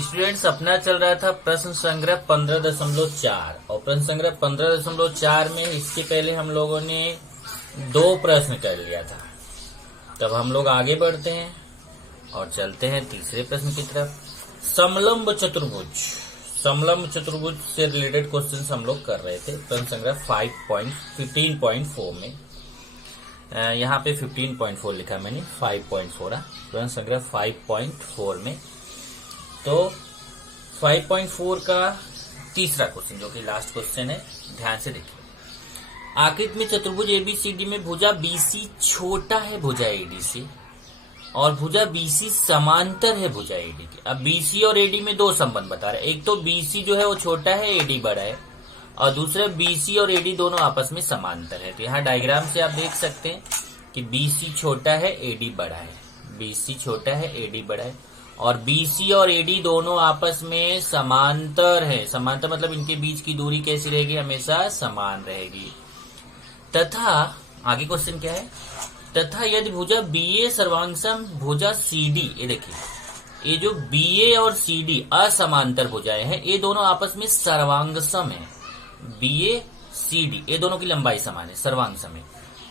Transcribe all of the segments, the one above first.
Students, अपना चल रहा था प्रश्न संग्रह 15.4 और प्रश्न संग्रह 15.4 में इसके पहले हम लोगों ने 2 प्रश्न कर लिया था। तब हम लोग आगे बढ़ते हैं और चलते हैं तीसरे प्रश्न की तरफ। समलंब चतुर्भुज से रिलेटेड क्वेश्चन हम लोग कर रहे थे प्रश्न संग्रह 15.4 में। यहाँ पे 15.4 लिखा मैंने, 5.4 प्रश्न संग्रह 5.4 में। तो 5.4 का तीसरा क्वेश्चन जो कि लास्ट क्वेश्चन है, ध्यान से देखिए। आकृति में चतुर्भुज एबीसीडी में भुजा बीसी छोटा है भुजा एडी से और भुजा बीसी समांतर है भुजा एडी के। अब बीसी और एडी में 2 संबंध बता रहे हैं। एक तो बीसी जो है वो छोटा है, एडी बड़ा है, और दूसरा बीसी और एडी दोनों आपस में समांतर है। तो यहाँ डायग्राम से आप देख सकते हैं कि बीसी छोटा है, एडी बड़ा है। बीसी छोटा है, एडी बड़ा है, और बीसी और एडी दोनों आपस में समांतर है। समांतर मतलब इनके बीच की दूरी कैसी रहेगी? हमेशा समान रहेगी। तथा आगे क्वेश्चन क्या है? तथा यदि भुजा बीए सर्वांगसम भुजा सीडी, ये देखिए, ये जो बीए और सीडी असमांतर भुजाएं हैं, ये दोनों आपस में सर्वांगसम है। बीए सीडी ये दोनों की लंबाई समान है, सर्वांगसम है।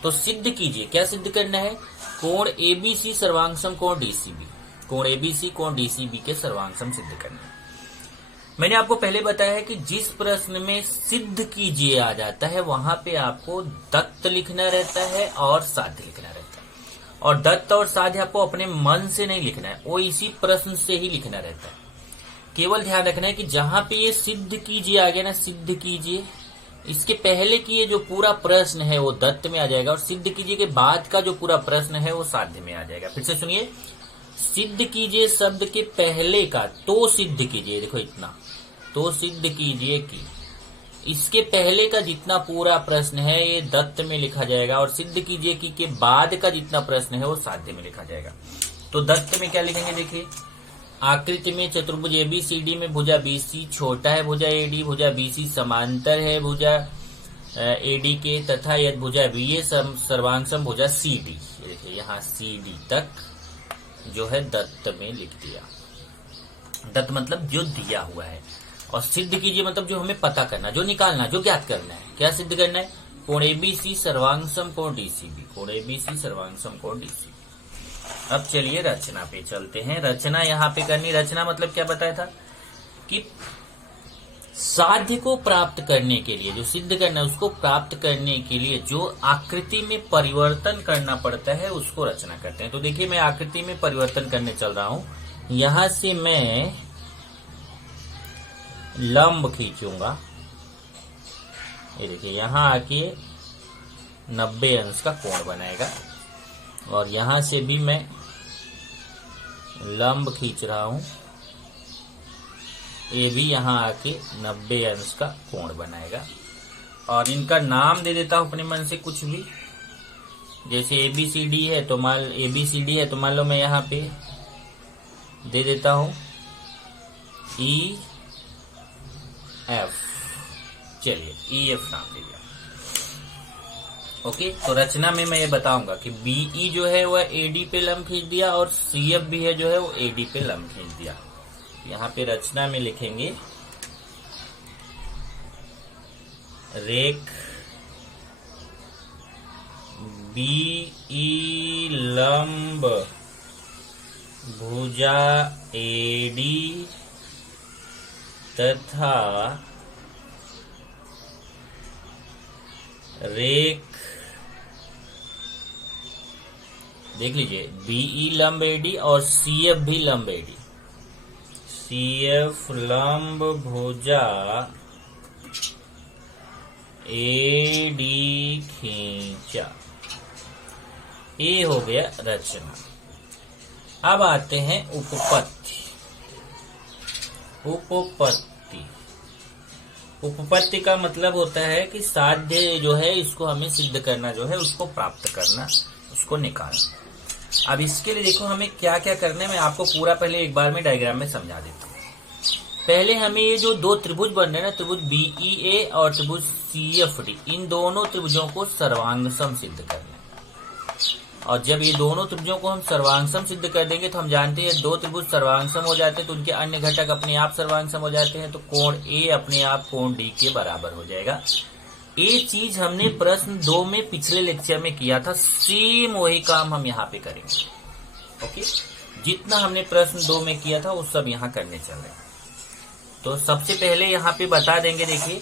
तो सिद्ध कीजिए, क्या सिद्ध करना है? कोण एबीसी सर्वांगसम कोण डीसीबी, कोण एबीसी कोण डीसीबी के सर्वांगसम सिद्ध करना है। मैंने आपको पहले बताया है कि जिस प्रश्न में सिद्ध कीजिए आ जाता है वहां पे आपको दत्त लिखना रहता है और साध्य लिखना रहता है। और दत्त और साध्य आपको अपने मन से नहीं लिखना है, वो इसी प्रश्न से ही लिखना रहता है। केवल ध्यान रखना है कि जहां पे ये सिद्ध कीजिए आ गया ना, सिद्ध कीजिए, इसके पहले की ये जो पूरा प्रश्न है वो दत्त में आ जाएगा, और सिद्ध कीजिए के बाद का जो पूरा प्रश्न है वो साध्य में आ जाएगा। फिर से सुनिए, सिद्ध कीजिए शब्द के पहले का तो सिद्ध कीजिए, देखो इतना तो सिद्ध कीजिए कि इसके पहले का जितना पूरा प्रश्न है ये दत्त में लिखा जाएगा, और सिद्ध कीजिए कि के बाद का जितना प्रश्न है वो साध्य में लिखा जाएगा। तो दत्त में क्या लिखेंगे? देखिए, आकृति में चतुर्भुज एबीसीडी में भुजा बीसी छोटा है भुजा एडी, भुजा बीसी समांतर है भुजा एडी के, तथा यदि भुजा बीए सर्वांगसम भुजा सीडी, देखिए यहाँ सीडी तक जो है दत्त में लिख दिया। दत्त मतलब जो दिया हुआ है, और सिद्ध कीजिए मतलब जो हमें पता करना, जो निकालना, जो ज्ञात करना है। क्या सिद्ध करना है? कोण एबीसी सर्वांगसम कोण डीसीबी, कोण एबीसी सर्वांगसम कोण डीसीबी। अब चलिए रचना पे चलते हैं। रचना यहाँ पे करनी, रचना मतलब क्या बताया था कि साध्य को प्राप्त करने के लिए, जो सिद्ध करना है उसको प्राप्त करने के लिए जो आकृति में परिवर्तन करना पड़ता है उसको रचना करते हैं। तो देखिए, मैं आकृति में परिवर्तन करने चल रहा हूं। यहां से मैं लंब खींचूंगा, ये देखिए यहां आके 90 अंश का कोण बनाएगा, और यहां से भी मैं लंब खींच रहा हूं, ये भी यहां आके 90 अंश का कोण बनाएगा। और इनका नाम दे देता हूं अपने मन से कुछ भी, जैसे एबीसीडी है तो मान लो मैं यहां पे दे देता हूं ई एफ, चलिए ई एफ नाम दे दिया। ओके, तो रचना में मैं ये बताऊंगा कि बीई जो है वह एडी पे लंब खींच दिया, और सीएफ भी है जो है वो एडी पे लंब खींच दिया। यहाँ पे रचना में लिखेंगे रेख बीई लंब भुजा एडी तथा रेख, देख लीजिए, बीई लंब एडी और सीएफ भी लंब एडी, सीएफ लंब भुजा एडी खींचा। ये हो गया रचना। अब आते हैं उपपत्ति। उपपत्ति का मतलब होता है कि साध्य जो है इसको हमें सिद्ध करना, जो है उसको प्राप्त करना, उसको निकालना। अब इसके लिए देखो हमें क्या क्या करना है, मैं आपको पूरा पहले एक बार में डायग्राम में समझा देता हूँ। पहले हमें ये जो 2 त्रिभुज बन रहे हैं ना, त्रिभुज बीईए और त्रिभुज सीएफडी, इन दोनों त्रिभुजों को सर्वांगसम सिद्ध करना है। और जब ये दोनों त्रिभुजों को हम सर्वांगसम सिद्ध कर देंगे तो हम जानते हैं दो त्रिभुज सर्वांगसम हो जाते हैं तो उनके अन्य घटक अपने आप सर्वांगसम हो जाते हैं, तो कोण ए अपने आप कोण डी के बराबर हो जाएगा। ये चीज हमने प्रश्न 2 में पिछले लेक्चर में किया था, सेम वही काम हम यहाँ पे करेंगे। ओके, जितना हमने प्रश्न 2 में किया था वो सब यहाँ करने चल रहे हैं। तो सबसे पहले यहाँ पे बता देंगे, देखिए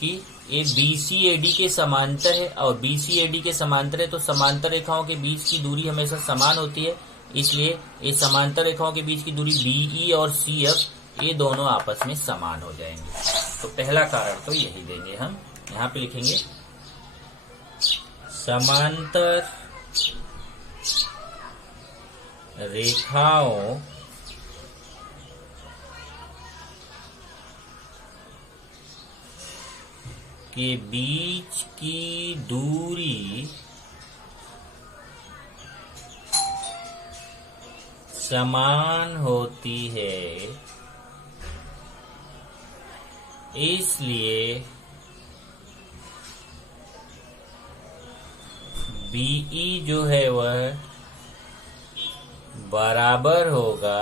कि ये BCAD के समांतर है और BCAD के समांतर है तो समांतर रेखाओं के बीच की दूरी हमेशा समान होती है, इसलिए ये समांतर रेखाओं के बीच की दूरी BE और CF ये दोनों आपस में समान हो जाएंगे। तो पहला कारण तो यही देंगे हम, यहाँ पे लिखेंगे समांतर रेखाओं के बीच की दूरी समान होती है, इसलिए BE जो है वह बराबर होगा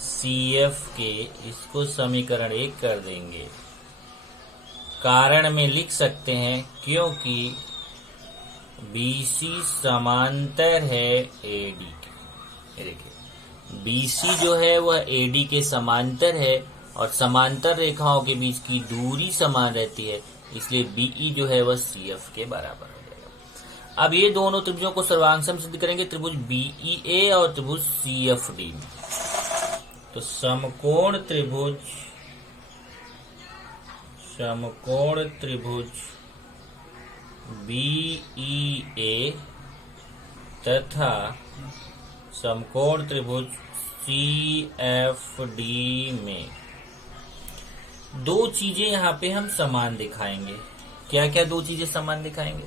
CF के। इसको समीकरण 1 कर देंगे। कारण में लिख सकते हैं क्योंकि BC समांतर है AD के। देखिए BC जो है वह AD के समांतर है और समांतर रेखाओं के बीच की दूरी समान रहती है, इसलिए BE जो है वह CF के बराबर हो जाएगा। अब ये दोनों त्रिभुजों को सर्वांगसम सिद्ध करेंगे त्रिभुज BEA और त्रिभुज CFD में। तो समकोण त्रिभुज BEA तथा समकोण त्रिभुज CFD में दो चीजें यहाँ पे हम समान दिखाएंगे। क्या क्या दो चीजें समान दिखाएंगे?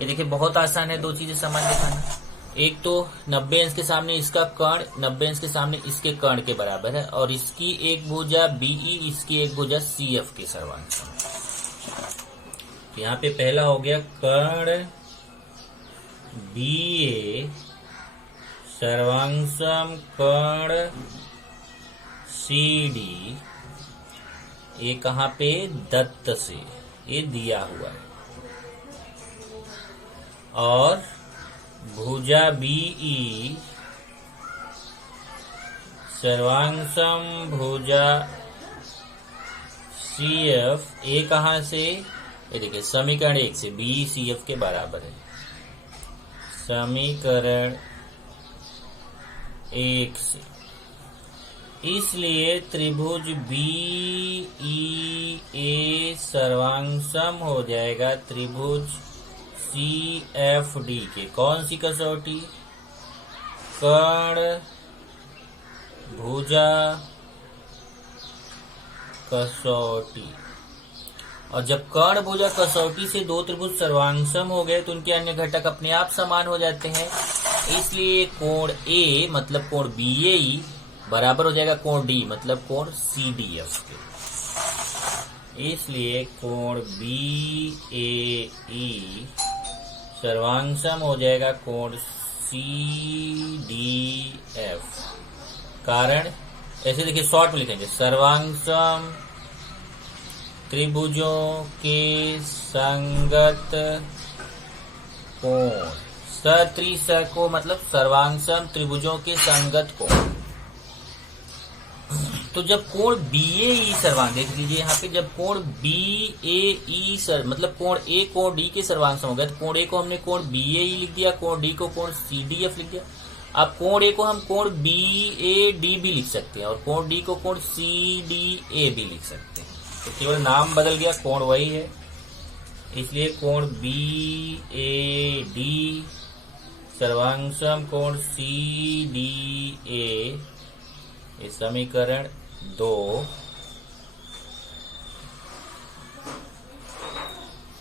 ये देखिए बहुत आसान है दो चीजें समान दिखाना। एक तो 90 अंश के सामने इसका कर्ण 90 अंश के सामने इसके कर्ण के बराबर है और इसकी एक भुजा BE इसकी एक भुजा CF के सर्वांगसम। तो यहाँ पे पहला हो गया कर्ण BA सर्वांगसम कर्ण CD। ये कहाँ पे? दत्त से ये दिया हुआ है। और भुजा BE सर्वांगसम भुजा CF ये कहाँ से? ये देखिए समीकरण 1 से BE CF के बराबर है। समीकरण 1 से, इसलिए त्रिभुज BEA सर्वांगसम हो जाएगा त्रिभुज CFD के। कौन सी कसौटी? कर्ण भुजा कसौटी। और जब कर्ण भुजा कसौटी से दो त्रिभुज सर्वांगसम हो गए तो उनके अन्य घटक अपने आप समान हो जाते हैं, इसलिए कोण A मतलब कोण BAE बराबर हो जाएगा कोण D मतलब कोण CDF के। इसलिए कोण BAE सर्वांगसम हो जाएगा कोण CDF। कारण ऐसे देखिए शॉर्ट में लिखेंगे, सर्वांगसम त्रिभुजों के संगत कोण। सत्रिसको मतलब सर्वांगसम त्रिभुजों के संगत कोण। तो जब कोण BAE सर्वांग, देख लीजिए यहाँ पे, जब कोण BAE मतलब कोण A कोण D के सर्वांगसम हो गया तो कोण A को हमने कोण BAE लिख दिया, कोण D को कोण CDF लिख दिया। अब कोण A को हम कोण BAD भी लिख सकते हैं और कोण D को कोण CDA भी लिख सकते हैं। तो केवल नाम बदल गया, कोण वही है, इसलिए कोण BAD सर्वांगसम कोण CDA ये समीकरण 2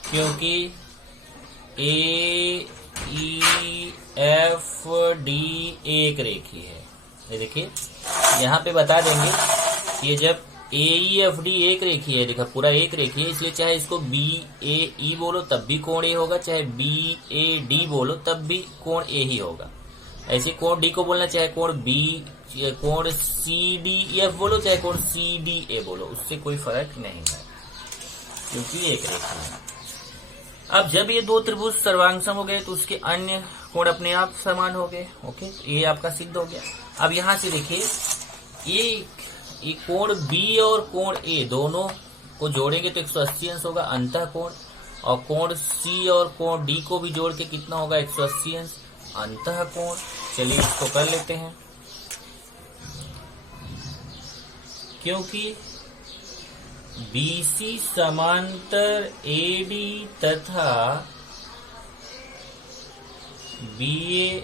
क्योंकि AEFD एक रेखी है। ये देखिए यहाँ पे बता देंगे कि जब AEFD एक रेखीय है, देखा पूरा एक रेखीय है, इसलिए चाहे इसको BAE बोलो तब भी कोण ए होगा, चाहे BAD बोलो तब भी कोण ए ही होगा। ऐसे कोण डी को बोलना चाहे कोण CDF बोलो चाहे कोण CDA बोलो, उससे कोई फर्क नहीं है क्योंकि एक रेखा है। अब जब ये दो त्रिभुज सर्वांगसम हो गए तो उसके अन्य कोण अपने आप समान हो गए। ओके, तो ये आपका सिद्ध हो गया। अब यहां से देखिए ये कोण B और कोण A दोनों को जोड़ेंगे तो 180 अंश होगा अंतः कोण, और कोण C और कोण D को भी जोड़ के कितना होगा 180 अंश अंतः कोण। चलिए इसको कर लेते हैं। क्योंकि BC समांतर AD तथा BA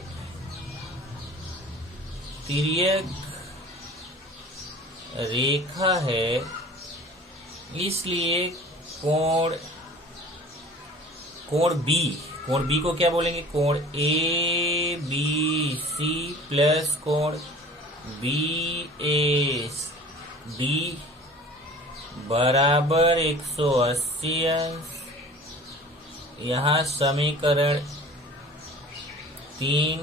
तिर्यक रेखा है, इसलिए कोण B को क्या बोलेंगे, कोण ABC प्लस कोण BAD बराबर 180 अंश। यहाँ समीकरण 3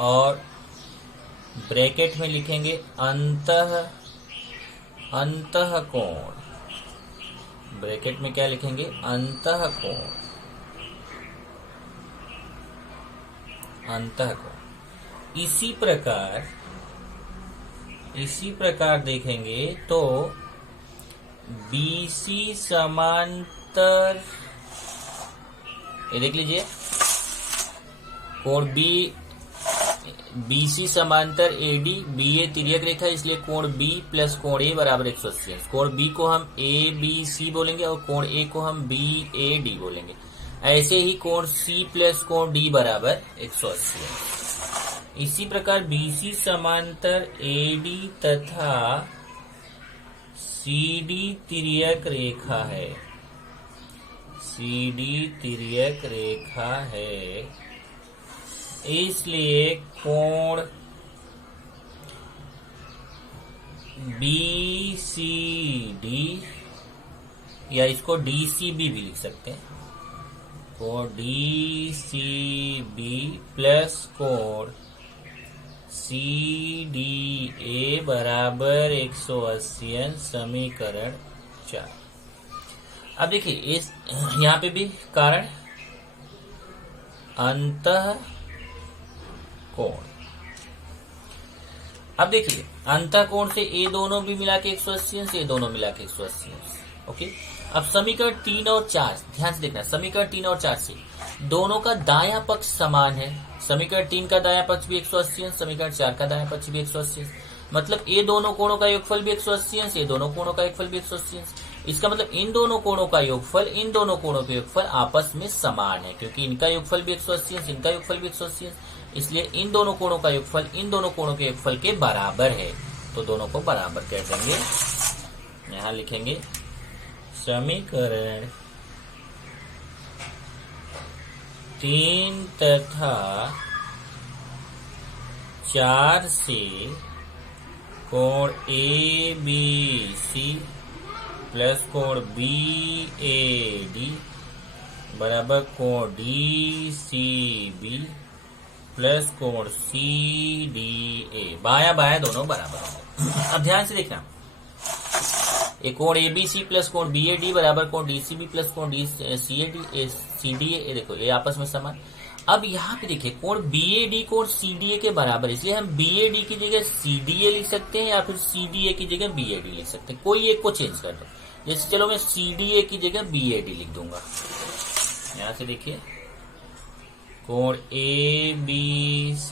और ब्रैकेट में लिखेंगे अंतः कोण। ब्रैकेट में क्या लिखेंगे, अंतः कोण। इसी प्रकार देखेंगे तो BC समांतर, ये देख लीजिए कोण BC समांतर AD, BA तिर्यक रेखा इसलिए कोण B प्लस कोण A बराबर 180 अंश। कोण B को हम ABC बोलेंगे और कोण A को हम BAD बोलेंगे। ऐसे ही कोण C प्लस कोण D बराबर 180 अंश। इसी प्रकार BC समांतर AD तथा CD तिर्यक रेखा है, इसलिए कोण BCD या इसको DCB भी लिख सकते हैं, कोण DCB प्लस कोण CDA बराबर 180 अंश। समीकरण 4। अब देखिए इस यहाँ पे भी कारण अंतः कोण। अब देखिए अंतः कोण से ए दोनों भी मिला के 180 अंश, ये दोनों मिला के 180 अंश। ओके, अब समीकरण 3 और 4 ध्यान से देखना। समीकरण 3 और 4 से दोनों का दायां पक्ष समान है। समीकरण 3 का दायां पक्ष भी 180 अंश, समीकरण 4 का दायां पक्ष भी 180 अंश। मतलब ये दोनों कोणों का योगफल भी 180 अंश, ये दोनों कोणों का योगफल भी 180 अंश। इसका मतलब इन दोनों कोणों का योगफल इन दोनों कोणों के योगफल आपस में समान है, क्योंकि इनका योगफल भी 180 अंश, इनका योगफल भी 180 अंश, इसलिए इन दोनों कोणों का योगफल इन दोनों कोणों के योगफल के बराबर है। तो दोनों को बराबर कर देंगे। यहां लिखेंगे समीकरण 3 तथा 4 से कोण ABC प्लस कोण BAD बराबर कोण DCB प्लस कोण CDA। बाया बाया दोनों बराबर होंगे। अब ध्यान से देखना, एक कोण ABC प्लस कोण BAD बराबर कोण DCB प्लस कोण CDA, देखो ये आपस में समान। अब यहाँ पे देखिए कोण BAD कोण CDA के बराबर, इसलिए हम BAD की जगह CDA लिख सकते हैं या फिर CDA की जगह BAD लिख सकते हैं। कोई एक को चेंज कर दो। जैसे चलो मैं CDA की जगह BAD लिख दूंगा। यहां से देखिए कोण ABC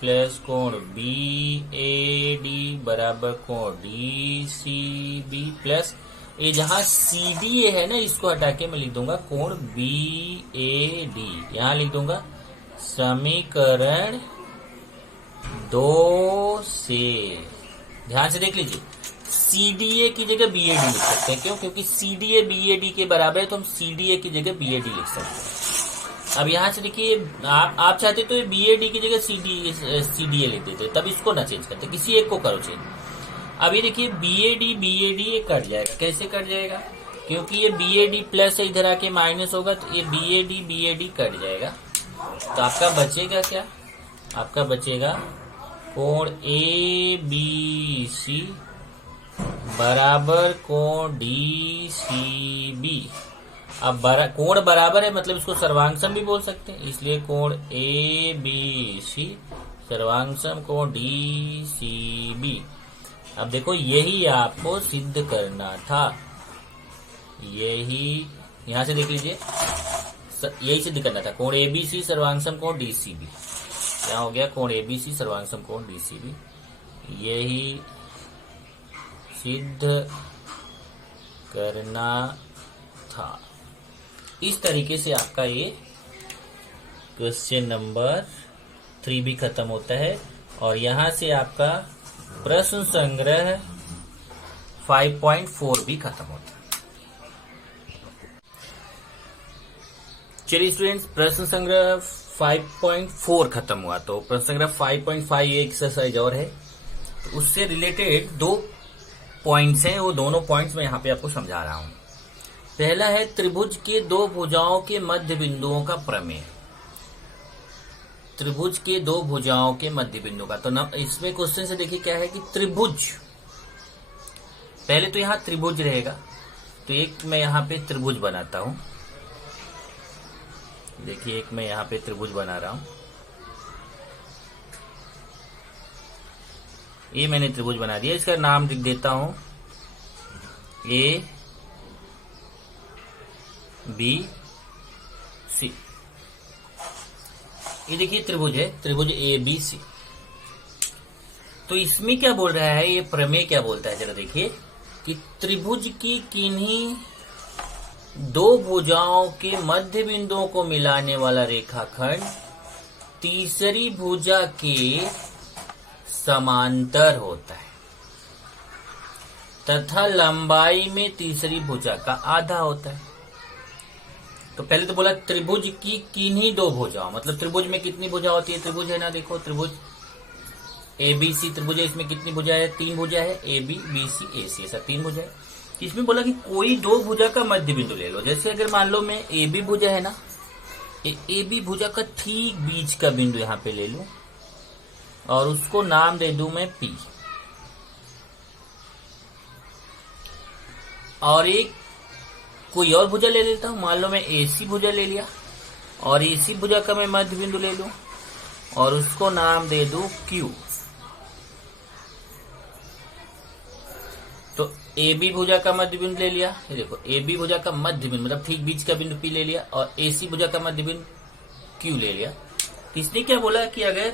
प्लस कोण BAD बराबर कोण DCB प्लस ये जहां CDA है ना, इसको हटा के मैं लिख दूंगा कोण BAD। यहां लिख दूंगा समीकरण 2 से। ध्यान से देख लीजिए, CDA की जगह BAD लिख सकते हैं। क्यों? क्योंकि CDA BAD के बराबर है, तो हम CDA की जगह BAD लिख सकते हैं। अब यहाँ से देखिए, आप चाहते तो ये BAD की जगह CDA लेते थे, तब इसको ना चेंज करते, किसी एक को करो चेंज। अब ये देखिए BAD ये कट जाएगा। कैसे कट जाएगा? क्योंकि ये BAD प्लस है, इधर आके माइनस होगा, तो ये BAD कट जाएगा। तो आपका बचेगा क्या? आपका बचेगा कोण ABC बराबर कोण DCB। अब कोण बराबर है, मतलब इसको सर्वांग भी बोल सकते हैं, इसलिए कोण ABC सर्वांग कोण DCB। अब देखो, यही आपको सिद्ध करना था, यही यहां से देख लीजिए, यही सिद्ध करना था, कोण ABC सर्वांग कोण DCB। क्या हो गया? कोण ABC सर्वांग कोण DCB, यही सिद्ध करना था। इस तरीके से आपका ये क्वेश्चन नंबर 3 भी खत्म होता है, और यहां से आपका प्रश्न संग्रह 5.4 भी खत्म होता है। चलिए स्टूडेंट्स, प्रश्न संग्रह 5.4 खत्म हुआ, तो प्रश्न संग्रह 5.5 ये एक्सरसाइज और है, तो उससे रिलेटेड 2 पॉइंट्स हैं, वो दोनों पॉइंट्स मैं यहाँ पे आपको समझा रहा हूं। पहला है त्रिभुज के 2 भुजाओं के मध्य बिंदुओं का प्रमेय। त्रिभुज के 2 भुजाओं के मध्य बिंदु का, तो ना इसमें क्वेश्चन से देखिए क्या है कि त्रिभुज, पहले तो यहाँ त्रिभुज रहेगा, तो एक मैं यहाँ पे त्रिभुज बनाता हूं। देखिए, एक मैं यहाँ पे त्रिभुज बना रहा हूं, ये मैंने त्रिभुज बना दिया, इसका नाम लिख देता हूं ABC। ये देखिए त्रिभुज है, त्रिभुज ABC। तो इसमें क्या बोल रहा है, ये प्रमेय क्या बोलता है, जरा देखिए कि त्रिभुज की किन्हीं 2 भुजाओं के मध्य बिंदुओं को मिलाने वाला रेखाखंड तीसरी भुजा के समांतर होता है तथा लंबाई में तीसरी भुजा का आधा होता है। तो पहले तो बोला त्रिभुज की किन्हीं 2 भुजाओं, मतलब त्रिभुज में कितनी भुजा होती है? त्रिभुज है ना, देखो त्रिभुज ABC त्रिभुज है, इसमें कितनी भुजा है? 3 भुजा है, AB BC AC, ऐसा 3 भुजा है। इसमें बोला कि कोई 2 भुजा का मध्य बिंदु ले लो। जैसे अगर मान लो मैं AB भुजा है ना, AB भुजा का ठीक बीच का बिंदु यहाँ पे ले लूं और उसको नाम दे दूं मैं P, और एक कोई और भुजा ले लेता हूं, मान लो मैं AC भुजा ले लिया, और AC भुजा का मैं मध्य बिंदु ले लूं और उसको नाम दे दूं Q। तो AB भुजा का मध्य बिंदु ले लिया, ये देखो AB भुजा का मध्य बिंदु मतलब ठीक बीच का बिंदु P ले लिया, और AC भुजा का मध्य बिंदु Q ले लिया। इसने क्या बोला कि अगर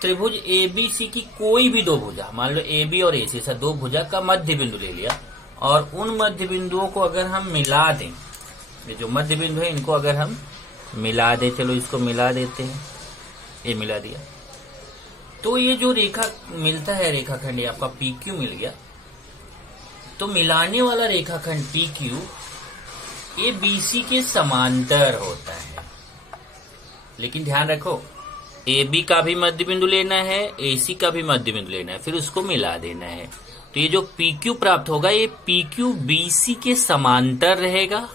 त्रिभुज ABC की कोई भी 2 भुजा, मान लो AB और AC, ऐसा 2 भुजा का मध्य बिंदु ले लिया, और उन मध्य बिंदुओं को अगर हम मिला दें, ये जो मध्य बिंदु है इनको अगर हम मिला दें, चलो इसको मिला देते हैं, ये मिला दिया, तो ये जो रेखा मिलता है रेखाखंड, ये आपका PQ मिल गया। तो मिलाने वाला रेखाखंड PQ ये BC के समांतर होता है, लेकिन ध्यान रखो AB का भी मध्य बिंदु लेना है, AC का भी मध्य बिंदु लेना है, फिर उसको मिला देना है। तो ये जो PQ प्राप्त होगा, ये PQ BC के समांतर रहेगा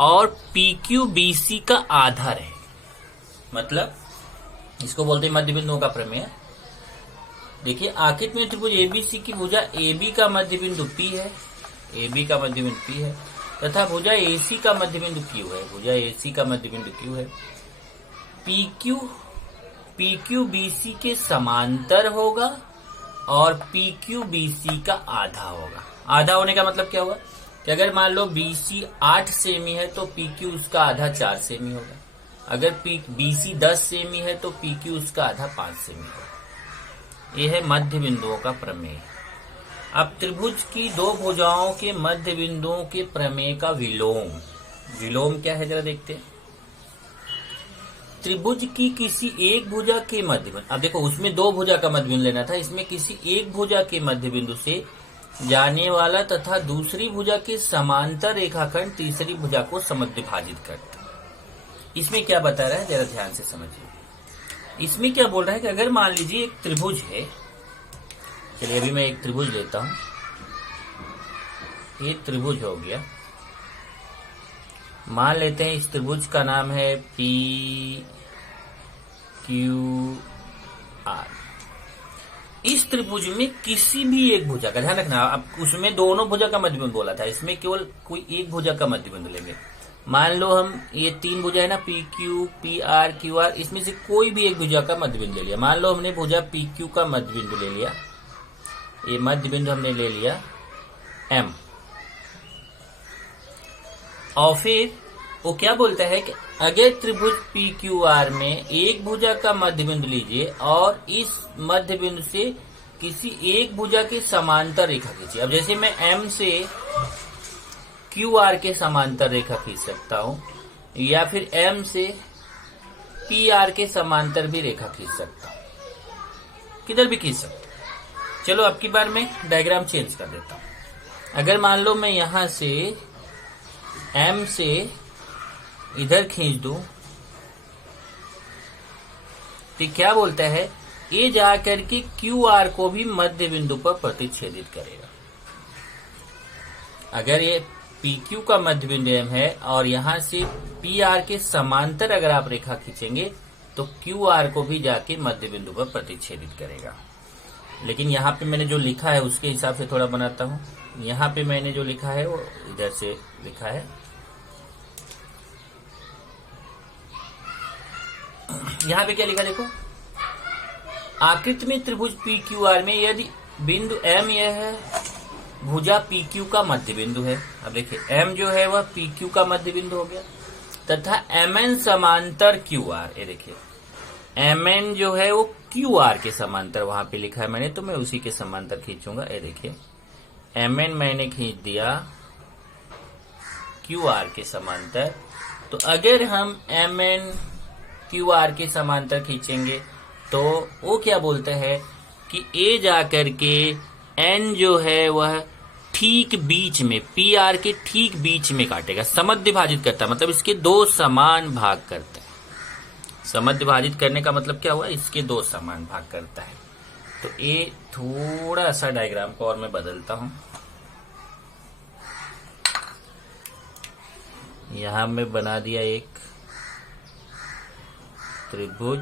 और PQ BC का आधा रहेगा, मतलब इसको बोलते हैं मध्य बिंदुओं का प्रमेय। देखिए आखिर में त्रिभुज ABC की भुजा AB का मध्य बिंदु P है, AB का मध्य बिंदु P है, तथा भुजा AC का मध्य बिंदु Q है, भुजा AC का मध्य बिंदु Q है। PQ BC के समांतर होगा और PQ BC का आधा होगा। आधा होने का मतलब क्या हुआ कि अगर मान लो BC 8 सेमी है तो PQ उसका आधा 4 सेमी होगा, अगर BC 10 सेमी है तो PQ उसका आधा 5 सेमी होगा। यह है मध्य बिंदुओं का प्रमेय। अब त्रिभुज की 2 भुजाओं के मध्य बिंदुओं के प्रमेय का विलोम। विलोम क्या है जरा देखते हैं। त्रिभुज की किसी एक भुजा के मध्य बिंदु, अब देखो उसमें 2 भुजा का मध्य बिंदु लेना था, इसमें किसी एक भुजा के मध्य बिंदु से जाने वाला तथा दूसरी भुजा के समांतर रेखाखंड तीसरी भुजा को समद्विभाजित करता है। इसमें क्या बता रहा है जरा ध्यान से समझिए। इसमें क्या बोल रहा है कि अगर मान लीजिए एक त्रिभुज है, चलिए अभी मैं एक त्रिभुज लेता हूं, ये त्रिभुज हो गया, मान लेते हैं इस त्रिभुज का नाम है पी क्यू आर। इस त्रिभुज में किसी भी एक भुजा का ध्यान रखना, अब उसमें दोनों भुजा का मध्य बिंदु बोला था, इसमें केवल कोई एक भुजा का मध्य बिंदु लेंगे। मान लो हम ये तीन भुजा है ना, P Q P R Q R, इसमें से कोई भी एक भुजा का मध्य बिंदु ले लिया। मान लो हमने भुजा पी क्यू का मध्य बिंदु ले लिया, ये मध्य बिंदु हमने ले लिया एम, और फिर वो क्या बोलता है कि अगर त्रिभुज पी क्यू आर में एक भुजा का मध्य बिंदु लीजिए और इस मध्य बिंदु से किसी एक भुजा के समांतर रेखा खींचिए। अब जैसे मैं एम से क्यू आर के समांतर रेखा खींच सकता हूं, या फिर एम से पी आर के समांतर भी रेखा खींच सकता हूं, किधर भी खींच सकता हूं। चलो अब की बार मैं डायग्राम चेंज कर देता हूं। अगर मान लो मैं यहां से एम से इधर खींच दूं तो क्या बोलता है, ये जाकर के क्यू आर को भी मध्य बिंदु पर प्रतिच्छेदित करेगा। अगर ये पी क्यू का मध्य बिंदु एम है और यहां से पी आर के समांतर अगर आप रेखा खींचेंगे तो क्यू आर को भी जाके मध्य बिंदु पर प्रतिच्छेदित करेगा। लेकिन यहाँ पे मैंने जो लिखा है उसके हिसाब से थोड़ा बनाता हूँ। यहाँ पे मैंने जो लिखा है वो इधर से लिखा है, यहाँ पे क्या लिखा देखो, आकृति में त्रिभुज पी क्यू आर में यदि बिंदु एम यह है, भुजा पी क्यू का मध्य बिंदु है। अब देखिए एम जो है वह पी क्यू का मध्य बिंदु हो गया, तथा एम एन समांतर क्यू आर, ये देखिए एम एन जो है वो क्यू आर के समांतर वहां पे लिखा है मैंने, तो मैं उसी के समांतर खींचूंगा। ये देखिए एम एन मैंने खींच दिया क्यू आर के समांतर। तो अगर हम एम एन क्यू आर के समांतर खींचेंगे तो वो क्या बोलता है कि ए जाकर के एन जो है वह ठीक बीच में, पी आर के ठीक बीच में काटेगा, समद्विभाजित भाजित करता है, मतलब इसके दो समान भाग करता है। समद्विभाजित भाजित करने का मतलब क्या हुआ, इसके दो समान भाग करता है। तो ये थोड़ा सा डायग्राम को और मैं बदलता हूं, यहां मैं बना दिया एक त्रिभुज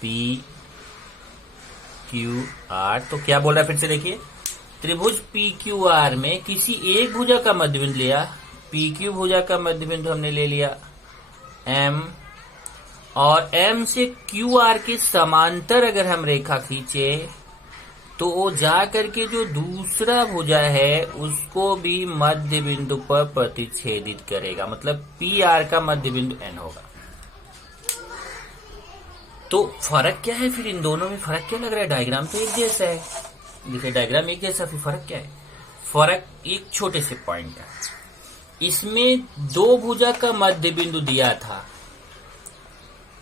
पी क्यू आर। तो क्या बोल रहा है फिर से देखिए, त्रिभुज पी क्यू आर में किसी एक भुजा का मध्य बिंदु लिया, पी क्यू भुजा का मध्य बिंदु हमने ले लिया एम, और एम से क्यू आर के समांतर अगर हम रेखा खींचे तो वो जा करके जो दूसरा भुजा है उसको भी मध्य बिंदु पर प्रतिच्छेदित करेगा, मतलब पी आर का मध्य बिंदु एन होगा। तो फर्क क्या है फिर इन दोनों में, फर्क क्या लग रहा है, डायग्राम तो एक जैसा है, देखिए डायग्राम एक जैसा, फिर फर्क क्या है, फर्क एक छोटे से पॉइंट है। इसमें दो भुजा का मध्य बिंदु दिया था,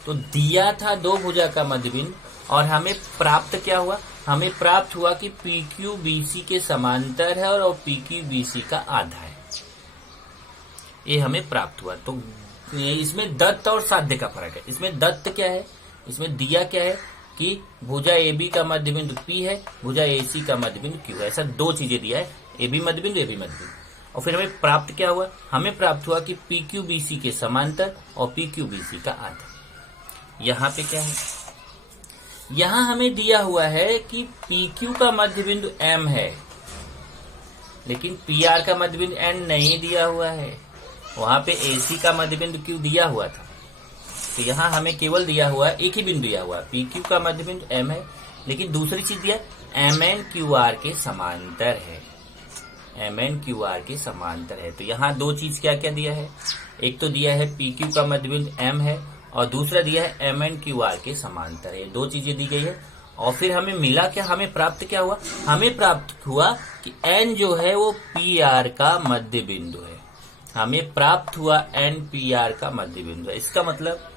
तो दिया था दो भुजा का मध्य बिंदु, और हमें प्राप्त क्या हुआ, हमें प्राप्त हुआ कि पी क्यू बी सी के समांतर है और पी क्यू बी सी का आधा है, ये हमें प्राप्त हुआ। तो इसमें दत्त और साध्य का फर्क है। इसमें दत्त क्या है, इसमें दिया क्या है कि भुजा ए बी का मध्य बिंदु पी है, भुजा ए सी का मध्य बिंदु क्यू है, ऐसा दो चीजें दिया है, ए बी मध्य बिंदु, ए बी मध्य बिंदु। और फिर हमें प्राप्त क्या हुआ, हमें प्राप्त हुआ कि पी क्यू बी सी के समांतर और पी क्यू बी सी का आधा। यहाँ पे क्या है, यहाँ हमें दिया हुआ है कि पी क्यू का मध्य बिंदु एम है, लेकिन पी आर का मध्य बिंदु एन नहीं दिया हुआ है, वहां पे ए सी का मध्य बिंदु क्यू दिया हुआ था। तो यहाँ हमें केवल दिया हुआ एक ही बिंदु दिया हुआ, पी क्यू का मध्य बिंदु एम है, लेकिन दूसरी चीज दिया एम एन क्यू आर के समांतर है, एम एन क्यू आर के समांतर है। तो यहाँ दो चीज क्या क्या दिया है, एक तो दिया है पी क्यू का मध्य बिंदु एम है, और दूसरा दिया है एम एन क्यू आर के समांतर है, दो चीजें दी गई है। और फिर हमें मिला क्या, हमें प्राप्त क्या हुआ, हमें प्राप्त हुआ कि एन जो है वो पी आर का मध्य बिंदु है, हमें प्राप्त हुआ एन पी आर का मध्य बिंदु है। इसका मतलब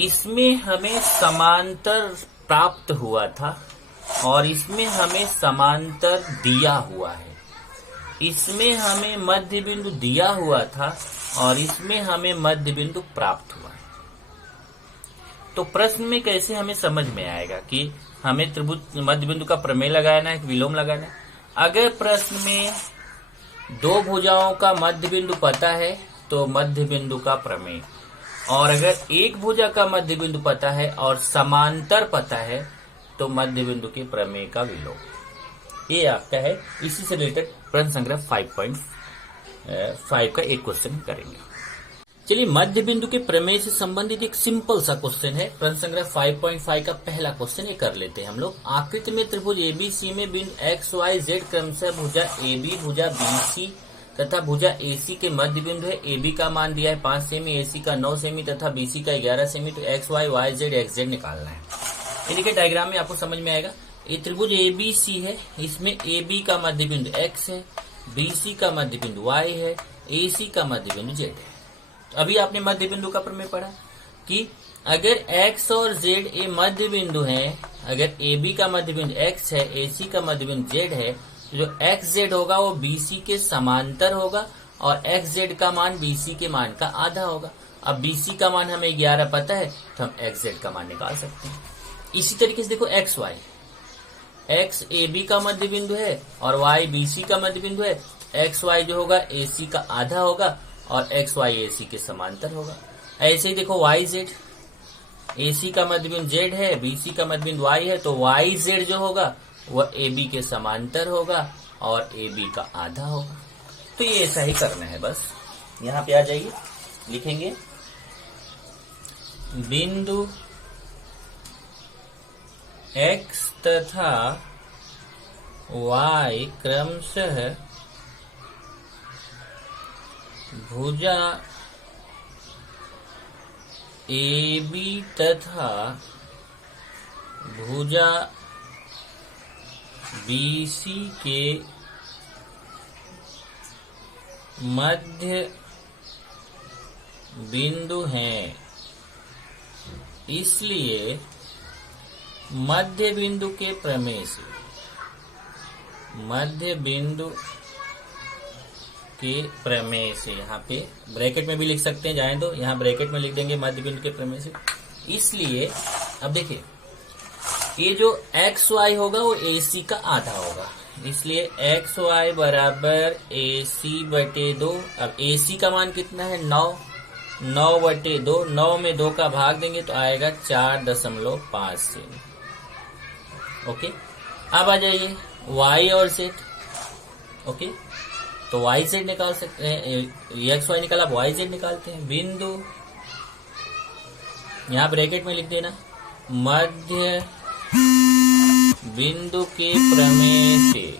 इसमें हमें समांतर प्राप्त हुआ था और इसमें हमें समांतर दिया हुआ है। इसमें हमें मध्य बिंदु दिया हुआ था और इसमें हमें मध्य बिंदु प्राप्त हुआ। तो प्रश्न में कैसे हमें समझ में आएगा कि हमें त्रिभुज मध्य बिंदु का प्रमेय लगाना है कि विलोम लगाना है। अगर प्रश्न में दो भुजाओं का मध्य बिंदु पता है तो मध्य बिंदु का प्रमेय, और अगर एक भुजा का मध्य बिंदु पता है और समांतर पता है तो मध्य बिंदु के प्रमेय का विलोम। ये आपका है। इसी से रिलेटेड प्रश्न संग्रह 5.5 का एक क्वेश्चन करेंगे। चलिए, मध्य बिंदु के प्रमेय से संबंधित एक सिंपल सा क्वेश्चन है। प्रश्न संग्रह 5.5 का पहला क्वेश्चन ये कर लेते हैं हम लोग। आकृति में त्रिभुज एबीसी में बिंदु एक्स वाई जेड क्रमशः भुजा एबी, भुजा बीसी तथा भुजा एसी के मध्य बिंदु है। एबी का मान दिया है 5 सेमी, एसी का 9 सेमी तथा बीसी का 11 सेमी। तो x y, y z, x z निकालना है। ये देखिए डायग्राम में आपको समझ में आएगा। ये त्रिभुज एबीसी है, इसमें एबी का मध्य बिंदु एक्स है, बीसी का मध्य बिंदु वाई है, एसी का मध्य बिंदु जेड है। अभी आपने मध्य बिंदु का प्रमेय पढ़ा कि अगर x और z ये मध्य बिंदु हैं, अगर AB का मध्य बिंदु x है, AC का मध्य बिंदु z है, तो जो xz होगा वो BC के समांतर होगा और xz का मान BC के मान का आधा होगा। अब BC का मान हमें 11 पता है तो हम xz का मान निकाल सकते हैं। इसी तरीके से देखो xy, x AB का मध्य बिंदु है और y BC का मध्य बिंदु है। xy जो होगा AC का आधा होगा और एक्स वाई एसी के समांतर होगा। ऐसे ही देखो वाई जेड, एसी का मध्य बिंदु जेड है, बीसी का मध्य बिंदु वाई है, तो वाई जेड जो होगा वह एबी के समांतर होगा और एबी का आधा होगा। तो ये ऐसा ही करना है। बस यहाँ पे आ जाइए, लिखेंगे बिंदु एक्स तथा वाई क्रमशः भुजा AB तथा भुजा BC के मध्य बिंदु हैं, इसलिए मध्य बिंदु के प्रमेय से, मध्य बिंदु के प्रमेय से, यहाँ पे ब्रैकेट में भी लिख सकते हैं, जाएं तो यहाँ ब्रैकेट में लिख देंगे मध्य बिंदु के प्रमेय से। इसलिए अब देखिए ये जो एक्स वाई होगा वो AC का आधा होगा, इसलिए एक्स वाई बराबर AC बटे 2। अब AC का मान कितना है 9, 9 बटे 2, 9 में 2 का भाग देंगे तो आएगा 4.5 सेमी। ओके, अब आ जाइए y और z। ओके, तो वाई जेड निकाल सकते हैं, एक्स वाई निकाला, अब वाई जेड निकालते हैं। बिंदु यहाँ ब्रैकेट में लिख देना मध्य बिंदु के प्रमेय से,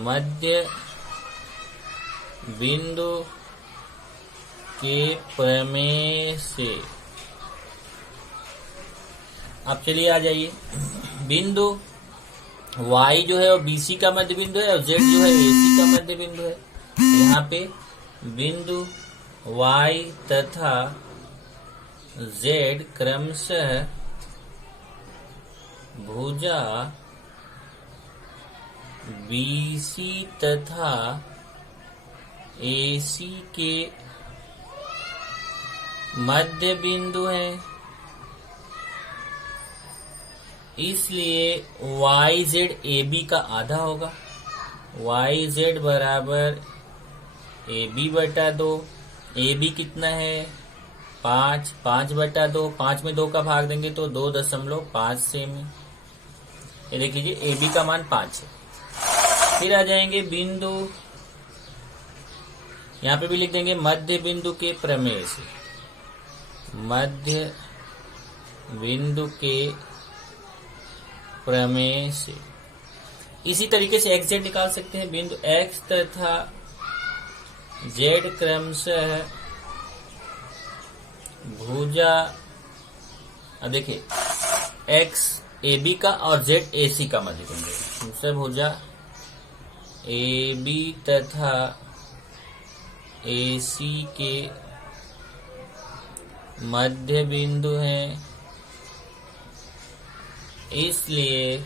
मध्य बिंदु के प्रमेय से। अब चलिए आ जाइए, बिंदु y जो है वो BC का मध्य बिंदु है और z जो है AC का मध्य बिंदु है। यहाँ पे बिंदु y तथा z क्रमशः भुजा BC तथा AC के मध्य बिंदु है, इसलिए वाई जेड AB का आधा होगा। वाई जेड बराबर AB बटा 2। AB कितना है 5, 5 बटा 2, 5 में 2 का भाग देंगे तो 2.5 सेमी। ये देख लीजिए AB का मान 5 है। फिर आ जाएंगे बिंदु, यहाँ पे भी लिख देंगे मध्य बिंदु के प्रमेय से, मध्य बिंदु के प्रमेय से। इसी तरीके से एक्स जेड निकाल सकते हैं। बिंदु एक्स तथा जेड क्रमशः भुजा, अब देखिए एक्स AB का और जेड AC का मध्य बिंदु है, भुजा AB तथा AC के मध्य बिंदु हैं, इसलिए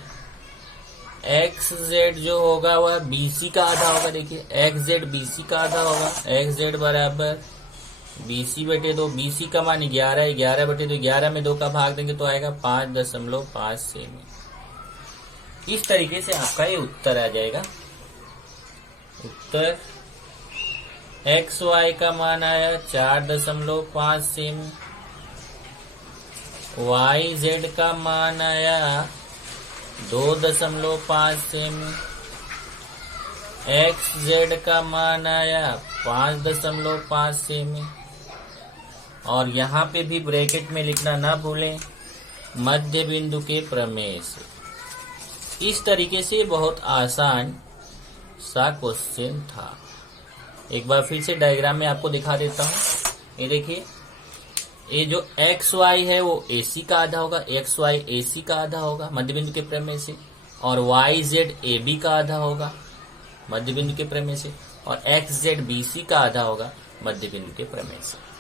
एक्स जेड जो होगा वह बीसी का आधा होगा। देखिए एक्स जेड बीसी का आधा होगा। एक्स जेड बराबर बीसी बटे 2, बीसी का मान 11 है, 11 बटे 2, 11 में 2 का भाग देंगे तो आएगा 5.5 सेमी। इस तरीके से आपका ये उत्तर आ जाएगा। उत्तर एक्स वाई का मान आया 4.5 सेमी, वाई जेड का मान आया 2.5 सेमी, एक्स जेड का मान आया 5.5 सेमी। और यहाँ पे भी ब्रैकेट में लिखना ना भूलें, मध्य बिंदु के प्रमेय से। इस तरीके से बहुत आसान सा क्वेश्चन था। एक बार फिर से डायग्राम में आपको दिखा देता हूँ। ये देखिए, ये जो एक्स वाई है वो एसी का आधा होगा, एक्स वाई एसी का आधा होगा मध्य बिंदु के प्रमेय से, और वाई जेड ए बी का आधा होगा मध्य बिंदु के प्रमेय से, और एक्स जेड बीसी का आधा होगा मध्य बिंदु के प्रमेय से।